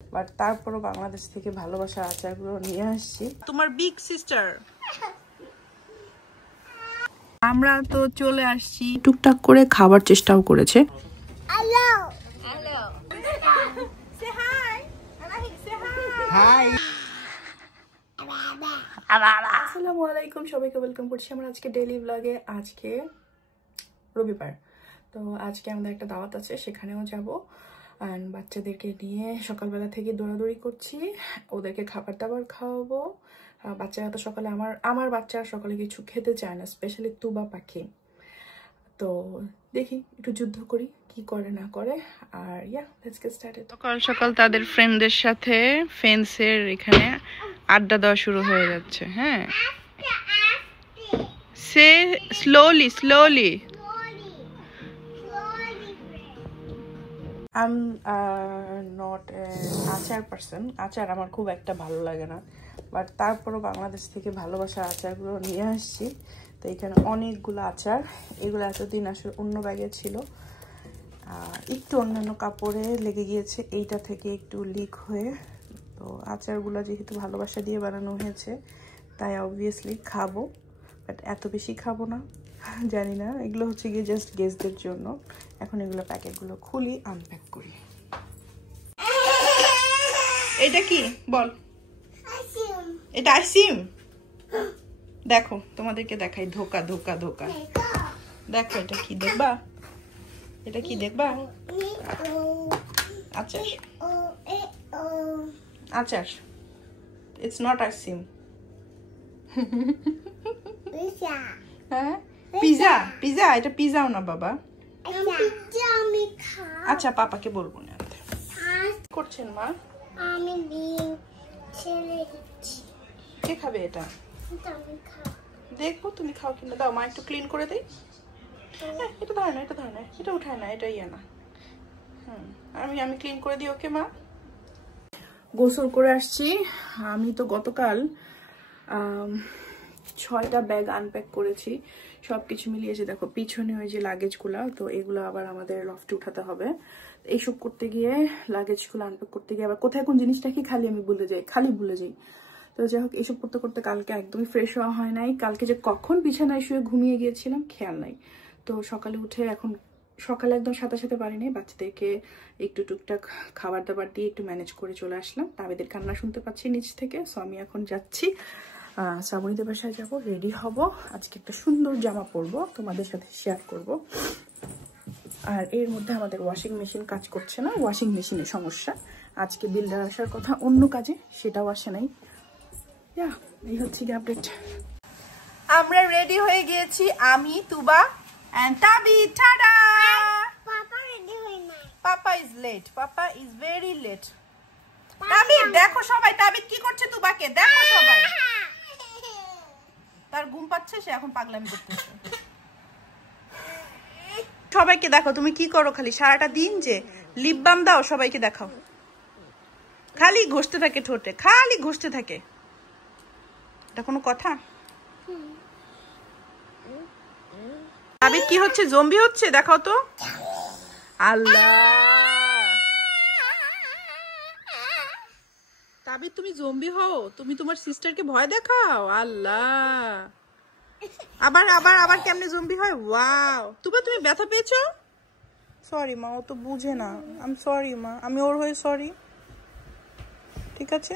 But তারপরও বাংলাদেশ থেকে ভালোবাসার আচারগুলো নিয়ে আসছি। তোমার বিগ সিস্টার। আমরা তো চলে আসছি, টুকটাক করে খাবার চেষ্টাও করেছে। আসসালামু আলাইকুম, সবাইকে ওয়েলকাম করছি আমার আজকে ডেইলি ব্লগে। আজকে রবিবার, তো আজকে আমাদের একটা দাওয়াত আছে, সেখানেও যাব। অ্যান্ড বাচ্চাদেরকে নিয়ে সকালবেলা থেকে দৌড়াদৌড়ি করছি, ওদেরকে খাবার দাবার খাওয়াবো। বাচ্চারা তো সকালে আমার বাচ্চারা সকালে কিছু খেতে চায় না, স্পেশালি তুবা পাখি। তো দেখি একটু যুদ্ধ করি, কি করে না করে। আর লেটস গেট স্টার্টেড। সকাল সকাল তাদের ফ্রেন্ডদের সাথে ফেন্সের এখানে আড্ডা দেওয়া শুরু হয়ে যাচ্ছে। হ্যাঁ, সে slowly slowly. I am not achar person. আচার আমার খুব একটা ভালো লাগে না, বাট তারপরও বাংলাদেশ থেকে ভালোবাসার আচারগুলো নিয়ে আসছি। তো এখানে অনেকগুলো আচার, এগুলো এতদিন আসলে অন্য ব্যাগে ছিল, একটু অন্যান্য কাপড়ে লেগে গিয়েছে, এইটা থেকে একটু লিক হয়ে। তো আচারগুলো যেহেতু ভালোবাসা দিয়ে বানানো হয়েছে, তাই অবভিয়াসলি খাবো, বাট এত বেশি খাবো না। জানি না, এগুলো হচ্ছে গিয়ে জাস্ট গেস্টদের জন্য। এখন এগুলো প্যাকেটগুলো খুলি, আনপ্যাক করি। এটা কি বল? এটা আইসিম। দেখো তোমাদেরকে দেখাই, ধোকা ধোকা ধোকা। দেখো এটা কি দেখবা, এটা কি দেখবা? আচার, আচার। It's not ice cream. হ্যাঁ, পিজা। পিজা, এটা পিজাও না বাবা। আচ্ছা, পাপাকে বলবো না। করছেন মা? আমি ছেড়ে দিচ্ছি। কে খাবে এটা? দেখবো তুমি খাও কিনা। দাও মা, একটু ক্লিন করে দেই। এটা ধরে না, এটা ধরে না, এটা উঠায় না, এটা ইয়ে না। আমি ক্লিন করে দিই। ওকে মা। গোসল করে আসছি। আমি তো গতকাল 6টা ব্যাগ আনপ্যাক করেছি, সবকিছু মিলিয়েছে। দেখো পিছনে ওই যে লাগেজগুলা, তো এগুলো আবার আমাদের লফটে উঠাতে হবে। এইসব করতে গিয়ে, লাগেজগুলো আনপ্যাক করতে গিয়ে আবার কোথায় কোন জিনিসটা কি খালি আমি ভুলে যাই। তো যাই হোক, এইসব করতে করতে কালকে একদমই ফ্রেশ হওয়া হয় নাই। কালকে যে কখন বিছানায় শুয়ে ঘুমিয়ে গিয়েছিলাম খেয়াল নাই। তো সকালে উঠে, এখন সকালে একদম সাথে পারিনি, বাচ্চাদেরকে একটু টুকটাক খাবার দাবার দিয়ে একটু ম্যানেজ করে চলে আসলাম। তাবেদের কান্না শুনতে পাচ্ছি নিচ থেকে। সো আমি এখন যাচ্ছি শ্রাবণীদের বাসায় যাবো, রেডি হব। আজকে একটা সুন্দর জামা পরবো, তোমাদের সাথে শেয়ার করব। আর এর মধ্যে আমাদের ওয়াশিং মেশিন কাজ করছে না, ওয়াশিং মেশিনের সমস্যা। আজকে বিল্ডার আসার কথা অন্য কাজে, সেটাও আসে নাই। এই হচ্ছে কি আপডেট। আমরা রেডি হয়ে গিয়েছি, আমি, Tuba and Tabi. Tata. Papa ready হয় না, papa is late, papa is very late. Tabid দেখো সবাই, তাবিদ কি করছে? তুবাকে দেখো সবাই, তার ঘুম পাচ্ছে, সে এখন পাগলামি করতেছে। সবাইকে দেখো তুমি কি করো, খালি সারাটা দিন যে লিপ বাম দাও, সবাইকে দেখাও। খালি ঘষতে থাকে ঠোঁটে, খালি ঘষতে থাকে। এটা কোনো কথা? তাবিদ কি হচ্ছে? জম্বি হচ্ছে, দেখাও তো। আল্লাহ, তাবিদ তুমি জম্বি হও, তুমি তোমার সিস্টারকে ভয় দেখাও। আল্লাহ, আবার আবার আবার কেমনে জম্বি হয়? ওয়াও, তুমি ব্যথা পেয়েছো? সরি মা, ও তো বুঝে না। আই এম সরি মা, আমি ওর হয়ে সরি। ঠিক আছে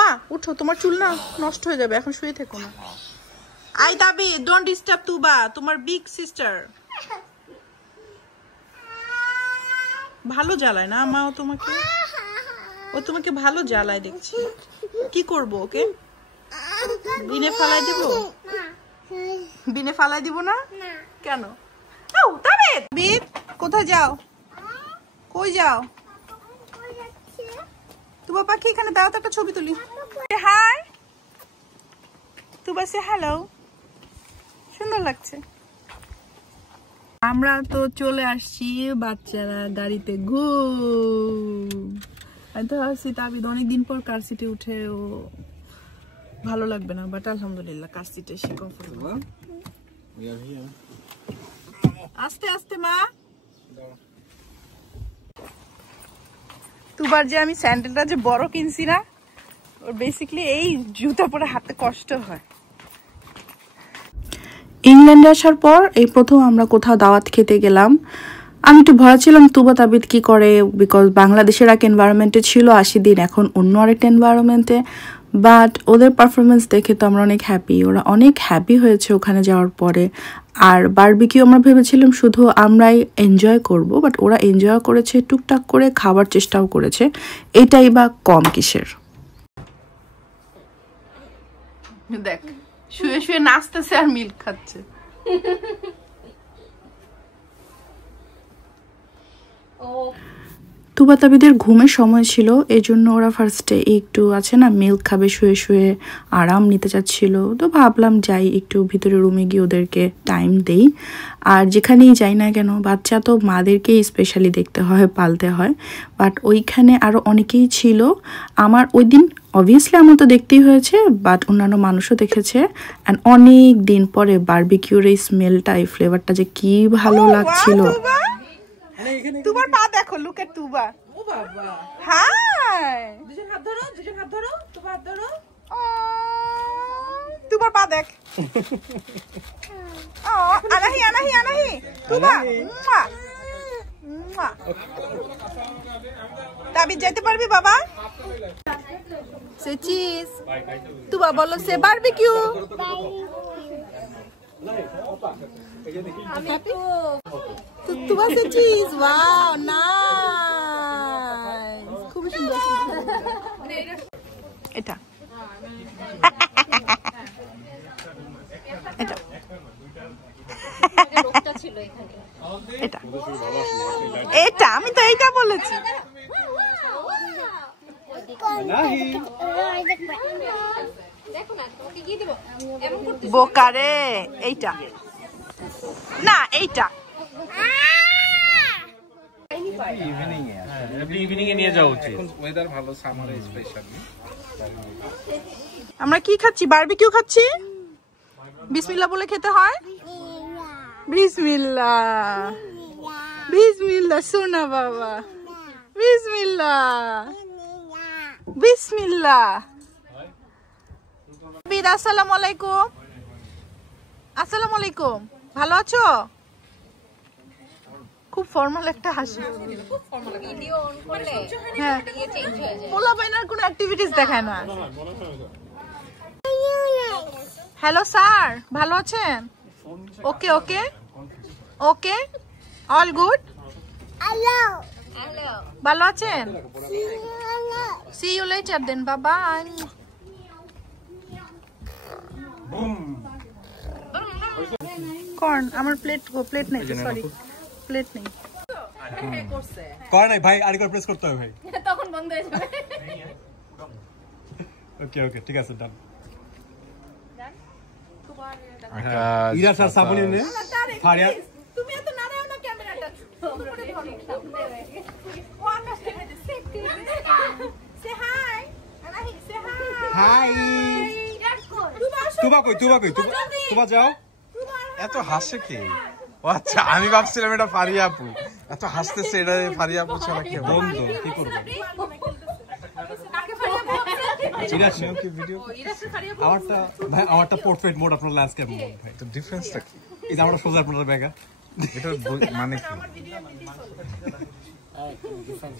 মা, উঠো, তোমার চুল না নষ্ট হয়ে যাবে, এখন শুয়ে থেকো না। আই তাবি, ডোন্ট ডিস্টার্ব তুবা, তোমার বিগ সিস্টার। ভালো জ্বালায় না মা ও তোমাকে? ও তোমাকে ভালো জ্বালায় দেখছি। কি করব ওকে? বিনে ফালাই দিব? বিনে ফালাই দিব না? কেন? তাবিদ কোথায় যাও? কই যাও? তুবা পাখি এখানে দাও তো, একটা ছবি তুলি। হাই তুবা, সে হ্যালো। সুন্দর লাগছে। আমরা তো চলে আসছি, বাচ্চারা গাড়িতে ঘুম। আমি তো ভাবছি তাবিদ অনেকদিন পর কার সিটে উঠে, ও ভালো লাগবে না, বাট আলহামদুলিল্লাহ কার সিটে সে কমফোর্টেবল। আস্তে আস্তে মা। তুবার যে আমি স্যান্ডেলটা যে বড় কিনছি না, ওর বেসিক্যালি এই জুতা পরে হাঁটতে কষ্ট হয়। ইংল্যান্ডে আসার পর এই প্রথম আমরা কোথাও দাওয়াত খেতে গেলাম। আমি একটু ভয় ছিলাম তুবা তাবিদ কি করে, বিকজ বাংলাদেশের এক এনভায়রনমেন্টে ছিল 80 দিন, এখন অন্য আরেকটা এনভায়রনমেন্টে। বাট ওদের পারফরমেন্স দেখে তো আমরা অনেক হ্যাপি, ওরা অনেক হ্যাপি হয়েছে ওখানে যাওয়ার পরে। আর বারবিকিউ আমরা ভেবেছিলাম শুধু আমরাই এনজয় করব, বাট ওরা এনজয় করেছে, টুকটাক করে খাবার চেষ্টাও করেছে, এটাই বা কম কিসের। দেখ শুয়ে শুয়ে নাচতেছে আর মিল্ক খাচ্ছে। তুবা তাবিদের ঘুমের সময় ছিল, এই জন্য ওরা ফার্স্টে একটু আছে না মিল্ক খাবে, শুয়ে শুয়ে আরাম নিতে চাচ্ছিল। তো ভাবলাম যাই একটু ভিতরে রুমে গিয়ে ওদেরকে টাইম দেই। আর যেখানেই যাই না কেন বাচ্চা তো মাদেরকেই স্পেশালি দেখতে হয়, পালতে হয়। বাট ওইখানে আরও অনেকেই ছিল। আমার ওই দিন অবভিয়াসলি আমার তো দেখতেই হয়েছে, বাট অন্যান্য মানুষও দেখেছে। অ্যান্ড অনেক দিন পরে বারবিকিউর এই স্মেলটা, এই ফ্লেভারটা যে কি ভালো লাগছিল। তুবার পা দেখো, লুক এট তুবা। ও বাবা, হাই, দুজন হাত ধরো, তুবা হাত ধরো। তুবার পা দেখ। ও আনাহি তুবা, মুয়া মুয়া। তাবিদ যেতে পারবি বাবা? সে চিজ। তুবা বলো say barbecue. Tuba say cheese. Wow nice, খুব সুন্দর। এটা এটা এটা এটা আমি তো এইটা বলেছি। বোকারে, এইটা না এইটা। আমরা কি খাচ্ছি? বারবিকিউ খাচ্ছি। বিসমিল্লাহ বলে খেতে হয়। বিসমিল্লাহ, বিসমিল্লাহ সোনা বাবা, বিসমিল্লাহ, বিসমিল্লাহ। আসসালামু আলাইকুম। আসসালামু আলাইকুম, ভালো আছো? খুব ফর্মাল একটা হাসি। হ্যাঁ, পোলা বাইনার কোনো অ্যাক্টিভিটিস দেখায় না। হ্যালো স্যার, ভালো আছেন? ওকে ওকে ওকে, অল গুড। ভালো আছেন? সি ইউ লেটার দেন বাবা। কর্ন আমার প্লেট নেই, সরি প্লেট নেই। করে নাই ভাই, আরেকবার প্রেস করতে হবে ভাই, তখন বন্ধ হয়ে যাবে। ওকে ওকে ঠিক আছে, ডান। ইরা স্যার সাবুনি নে ফারিয়া, তুমি এত নাড়াও না ক্যামেরাটা। উপরে ধরো, ও আকাশ থেকে সেফটি। সে হাই, আনাহি সে হাই। তুবা কই তুবা যাও। এত হাসে কে? ও আচ্ছা, আমি ভাবছিলাম এটা ফারিয়া আপু, এত হাসতেছে, এটা ফারিয়া আপু ছাড়া কে? বন্ধু কি করবো? আমারটা ভাই, আমারটা পোর্ট্রেট মোড, আপনার ল্যান্ডস্কেপ মোড ভাই। তো ডিফারেন্সটা কি? এই যে আমরা সোজা আপনার ব্যাগা এটা মানে কি?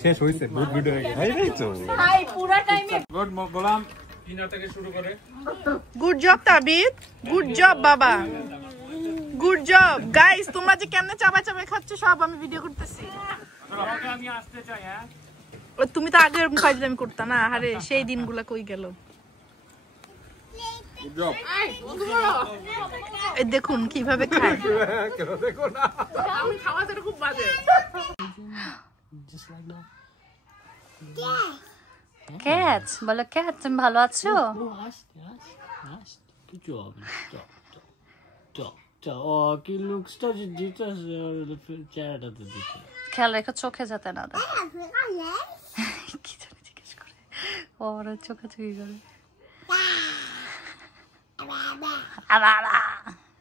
শেষ হইছে, বহুত ভিডিও হয়ে গেছে। এইটাই তো। ভাই পুরো টাইমে গুড বললাম ইনার থেকে শুরু করে। গুড জব তাবিদ, গুড জব বাবা, গুড জব। গাইস তোমরা যে কেমনে চাবা খাচ্ছ সব আমি ভিডিও করতেছি। আমি আসতে চাই। হ্যাঁ তুমি তো আগে এরকম ফাইজলামি করতা না, আরে সেই দিনগুলা কই গেল? এই দেখুন কিভাবে খায়। দেখো না, আমি খাওয়াতে খুব বাজে। ক্যাট বলো, ক্যাট তুমি ভালো আছো? খেয়াল রেখো চোখে যাতে না দেয়। কি জানি জিজ্ঞেস করে, ওরা চোখে চোখে করে।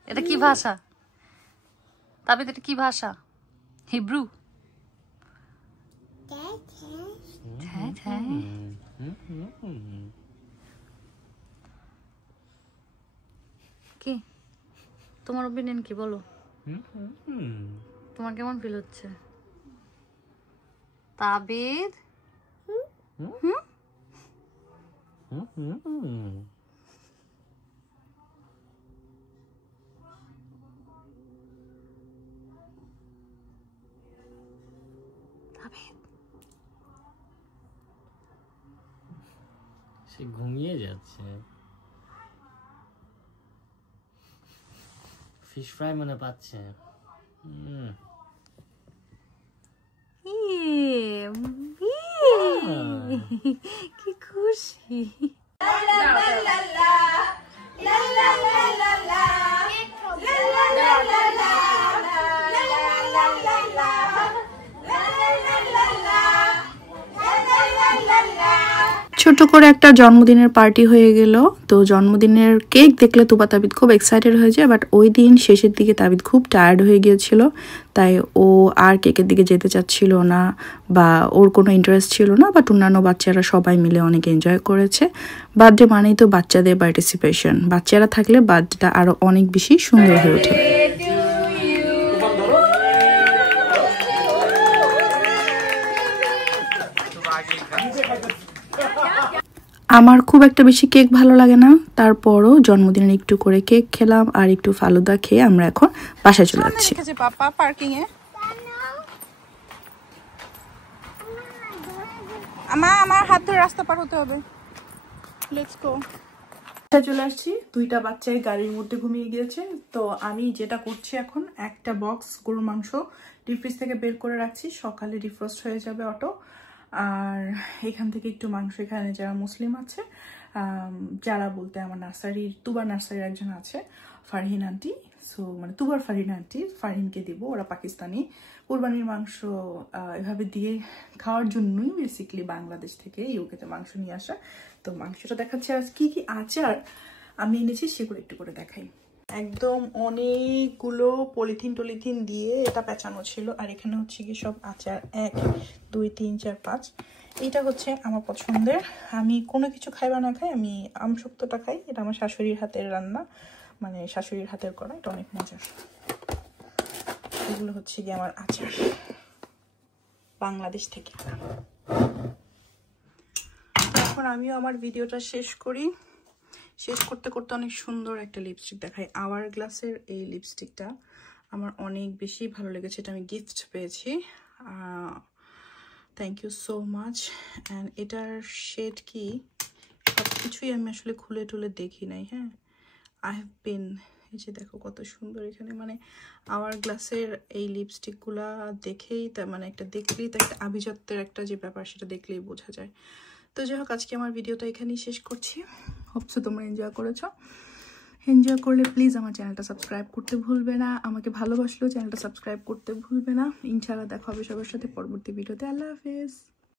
এটা কি ভাষা? তবে এটা কি ভাষা? হিব্রু? হ্যাঁ কি তোমার ওপিনিয়ন কি বলো? তোমার কেমন ফিল হচ্ছে? তাবিদ সে ঘুমিয়ে যাচ্ছে। ফিশ ফ্রাই মনে পাচ্ছে। কি খুশি। ছোট করে একটা জন্মদিনের পার্টি হয়ে গেল। তো জন্মদিনের কেক দেখলে তুবা তাবিদ খুব এক্সাইটেড হয়ে যায়, বাট ওই দিন শেষের দিকে তাবিদ খুব টায়ার্ড হয়ে গিয়েছিল, তাই ও আর কেকের দিকে যেতে চাচ্ছিল না বা ওর কোনো ইন্টারেস্ট ছিল না। বাট অন্যান্য বাচ্চারা সবাই মিলে অনেক এনজয় করেছে। বার্থডে মানেই তো বাচ্চাদের পার্টিসিপেশন, বাচ্চারা থাকলে বার্থডেটা আরও অনেক বেশি সুন্দর হয়ে ওঠে। আমার খুব একটা বেশি কেক ভালো লাগে না, তারপরও জন্মদিনের একটু করে কেক খেলাম আর একটু ফালুদা খেয়ে আমরা এখন বাসায় চলে যাচ্ছি। পাপা পার্কিং এ আমার হাত ধরে রাস্তা পার হতে হবে। Let's go. চলে আসছি, দুইটা বাচ্চাই গাড়ির মধ্যে ঘুমিয়ে গিয়েছে। তো আমি যেটা করছি এখন, একটা বক্স গরুর মাংস ডিপ ফ্রিজ থেকে বের করে রাখছি, সকালে ডিফ্রস্ট হয়ে যাবে অটো। আর এখান থেকে একটু মাংস, এখানে যারা মুসলিম আছে, যারা বলতে আমার নার্সারির, তুবার নার্সারির একজন আছে ফারহিন আন্টি, সো মানে তুবার ফারহিন আন্টি, ফারহিনকে দিব। ওরা পাকিস্তানি কোরবানির মাংস এভাবে দিয়ে খাওয়ার জন্যই বেসিক্যালি বাংলাদেশ থেকে ইউকেতে মাংস নিয়ে আসা। তো মাংসটা দেখাচ্ছে আর কি কি আচার আমি এনেছি সেগুলো একটু করে দেখাই। একদম অনেকগুলো পলিথিন টলিথিন দিয়ে এটা পেঁচানো ছিল। আর এখানে হচ্ছে কি সব আচার, 1 2 3 4 5। এইটা হচ্ছে আমার পছন্দের, আমি কোনো কিছু খাই বা না খাই, আমি আমসক্তটা খাই। এটা আমার শাশুড়ির হাতের রান্না, মানে শাশুড়ির হাতের করা, এটা অনেক মজার। এগুলো হচ্ছে কি আমার আচার, বাংলাদেশ থেকে। এখন আমিও আমার ভিডিওটা শেষ করি। শেষ করতে করতে অনেক সুন্দর একটা লিপস্টিক দেখাই। আওয়ার গ্লাসের এই লিপস্টিকটা আমার অনেক বেশি ভালো লেগেছে, এটা আমি গিফট পেয়েছি। Thank you so much. And এটার শেড কি সব কিছুই আমি আসলে খুলে টুলে দেখি নাই। হ্যাঁ, আই হ্যাভ বিন, এই যে দেখো কত সুন্দর এখানে, মানে আওয়ার গ্লাসের এই লিপস্টিকগুলা দেখেই তা মানে একটা দেখলেই তো একটা আভিজাত্যের একটা যে ব্যাপার সেটা দেখলেই বোঝা যায়। তো যাই হোক, আজকে আমার ভিডিওটা এখানেই শেষ করছি। হোপসো তোমরা এনজয় করেছো। এনজয় করলে প্লিজ আমার চ্যানেলটা সাবস্ক্রাইব করতে ভুলবে না, আমাকে ভালোবাসলেও চ্যানেলটা সাবস্ক্রাইব করতে ভুলবে না। ইনশাআল্লাহ দেখা হবে সবার সাথে পরবর্তী ভিডিওতে। আল্লাহ হাফেজ।